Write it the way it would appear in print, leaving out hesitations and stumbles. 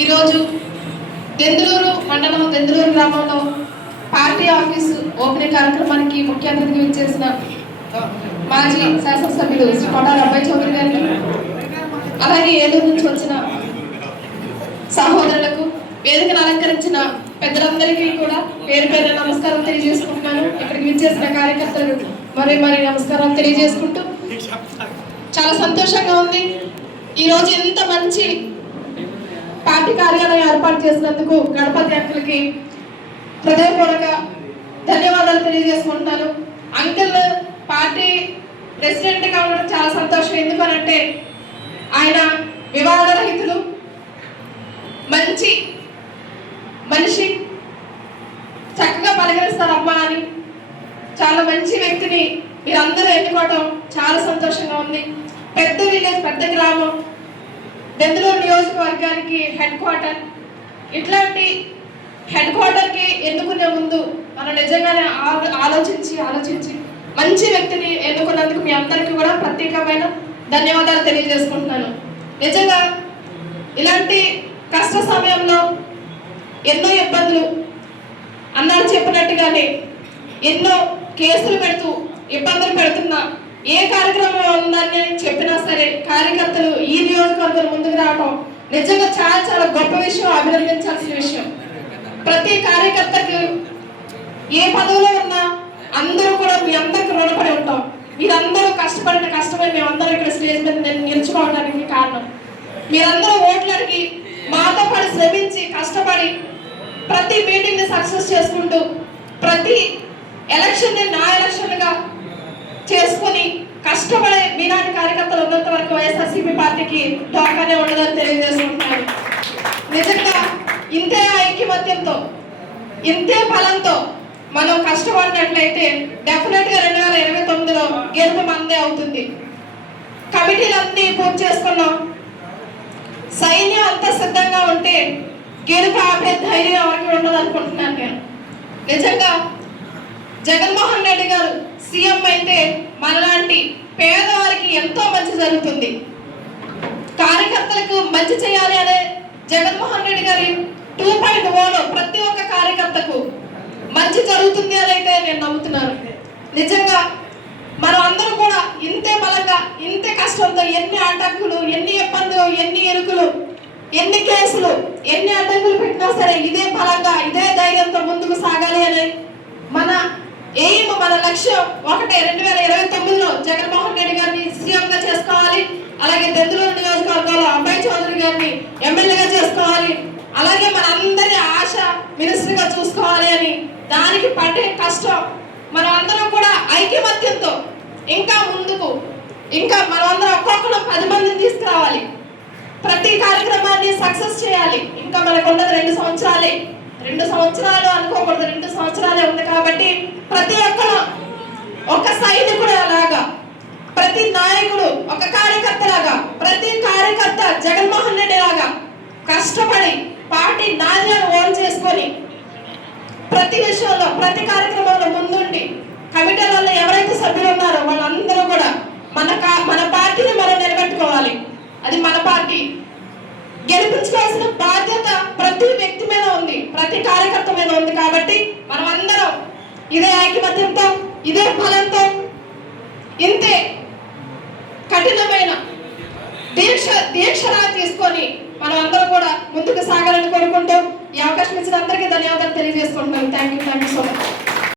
ఈరోజు దెందులూరు మండలం దెందులూరు గ్రామంలో పార్టీ ఆఫీసు ఓపెనింగ్ కార్యక్రమానికి ముఖ్య అతిథిగా ఇచ్చేసిన మాజీ శాసనసభ్యులు శ్రీ కొడాలి అబ్బాయి చౌదరి గారిని, అలాగే ఏలూరు నుంచి వచ్చిన సహోదరులకు, వేదికను అలంకరించిన పెద్దలందరికీ కూడా పేరు పేరు నమస్కారం తెలియజేసుకుంటున్నాను. ఇక్కడికి విచ్చేసిన కార్యకర్తలకు మరి నమస్కారాలు తెలియజేసుకుంటూ చాలా సంతోషంగా ఉంది. ఈరోజు ఇంత మంచి పార్టీ కార్యాలయం ఏర్పాటు చేసినందుకు గణపతి అంకుల్కి హృదయపూర్వక ధన్యవాదాలు తెలియజేసుకుంటున్నాను. అంకుల్ పార్టీ ప్రెసిడెంట్ గా ఉండడం చాలా సంతోషం. ఎందుకనంటే ఆయన వివాదరహితులు, మంచి మనిషి, చక్కగా పలకరిస్తారు అమ్మా అని. చాలా మంచి వ్యక్తిని మీరందరూ ఎన్నుకోవడం చాలా సంతోషంగా ఉంది. పెద్ద విలేజ్, పెద్ద గ్రామం, దెందులూరు నియోజకవర్గానికి హెడ్ క్వార్టర్. ఇట్లాంటి హెడ్ క్వార్టర్కి ఎన్నుకునే ముందు మనం నిజంగానే ఆలోచించి మంచి వ్యక్తిని ఎన్నుకున్నందుకు మీ అందరికీ కూడా ప్రత్యేకమైన ధన్యవాదాలు తెలియజేసుకుంటున్నాను. నిజంగా ఇలాంటి కష్ట సమయంలో ఎన్నో ఇబ్బందులు, అన్నారు చెప్పినట్టుగానే ఎన్నో కేసులు పెడుతూ ఇబ్బందులు పెడుతున్నా, ఏ కార్యక్రమం ఉందని చెప్పినా సరే కార్యకర్తలు ఈ నియోజకవర్గం ముందుకు రావడం నిజంగా చాలా చాలా గొప్ప విషయం, అభినందించాల్సిన విషయం. ప్రతి కార్యకర్తకి ఏ పదవిలో ఉన్నా అందరూ కూడా మీ అందరికి రుణపడి ఉంటాం. మీరందరూ కష్టపడిన కష్టమే మేమందరూ ఇక్కడ స్టేజ్ మీద నిలుచుకోవడానికి కారణం. మీరందరూ ఓట్లకి మాతో పాటు శ్రమించి కష్టపడి ప్రతి మీటింగ్ ని సక్సెస్ చేసుకుంటూ ప్రతి ఎలక్షన్ ని నా ఎలక్షన్ గా చేసుకుని కష్టపడే మీనాటి కార్యకర్తలు ఉన్నంత వరకు వైఎస్ఆర్సీపీ పార్టీకి ఢోకానే ఉండదని తెలియజేసుకుంటున్నాను. నిజంగా ఇంతే ఐక్యమత్యంతో, ఇంతే బలంతో మనం కష్టపడినట్లయితే డెఫినెట్ గా 2029లో గెలుపు మనదే అవుతుంది. కమిటీలన్నీ పూర్తి చేసుకున్నాం. సైన్యం అంతా సిద్ధంగా ఉంటే గెలుపు ఆపే ధైర్యం ఎవరికి ఉండదు అనుకుంటున్నాను నేను. నిజంగా జగన్మోహన్ రెడ్డి గారు సీఎం అయితే మనలాంటి పేదవారికి ఎంతో మంచి జరుగుతుంది. కార్యకర్తలకు మంచి చేయాలి అనే జగన్మోహన్ రెడ్డి గారి 2.0లో ప్రతి ఒక్క కార్యకర్తకు మంచి జరుగుతుంది అని అయితే నేను నమ్ముతున్నాను. నిజంగా మనం అందరూ కూడా ఇంతే బలంగా, ఇంతే కష్టంతో ఎన్ని అడ్డంకులు, ఎన్ని ఇబ్బందులు, ఎన్ని ఇరుకులు, ఎన్ని కేసులు, ఎన్ని అడ్డంకులు పెట్టినా సరే ఇదే బలంగా, ఇదే ధైర్యంతో ముందుకు సాగాలి అని మన ఎయిమ్, మన లక్ష్యం ఒకటే. 2029లో జగన్మోహన్ రెడ్డి గారిని సీఎంగా చేసుకోవాలి, అలాగే దెందులూరు నియోజకవర్గంలో అబ్బాయి చౌదరి గారిని ఎమ్మెల్యేగా చేసుకోవాలి, అలాగే మన అందరి ఆశ మినిస్టర్గా చూసుకోవాలి అని దానికి పడే కష్టం మనం అందరం కూడా ఐక్యమత్యంతో ఇంకా ముందుకు, ఇంకా మనం అందరం ఒక్కొక్కరు 10 మందిని తీసుకురావాలి. ప్రతి కార్యక్రమాన్ని సక్సెస్ చేయాలి. ఇంకా మనకు ఉన్నది 2 సంవత్సరాలే. 2 సంవత్సరాలు అనుకోకూడదు, 2 సంవత్సరాలే ఉంది కాబట్టి ప్రతి ఒక్కరు ఒక సైనికుడు లాగా, ప్రతి నాయకుడు ఒక కార్యకర్త లాగా, ప్రతి కార్యకర్త జగన్మోహన్ రెడ్డి లాగా కష్టపడి పార్టీ నాణ్యాన్ని ఓన్ చేసుకొని ప్రతి విషయంలో, ప్రతి కార్యక్రమంలో ముందుండి కమిటీలలో ఎవరైతే సభ్యులు ఉన్నారో వాళ్ళందరూ కూడా మన పార్టీని మనం నిలబెట్టుకోవాలి. అది మన పార్టీ. గెలిపించుకోవాల్సిన బాధ్యత ప్రతి వ్యక్తి మీద ఉంది, ప్రతి కార్యకర్త మీద ఉంది. కాబట్టి మనం అందరం ఇదే ఐక్యమత్యంతో, ఇదే బలంతో, ఇంతే కఠినమైన దీక్షలా తీసుకొని మనం అందరం కూడా ముందుకు సాగాలని కోరుకుంటూ ఈ అవకాశం ఇచ్చిన అందరికీ ధన్యవాదాలు తెలియజేసుకుంటున్నాను. Thank you so much.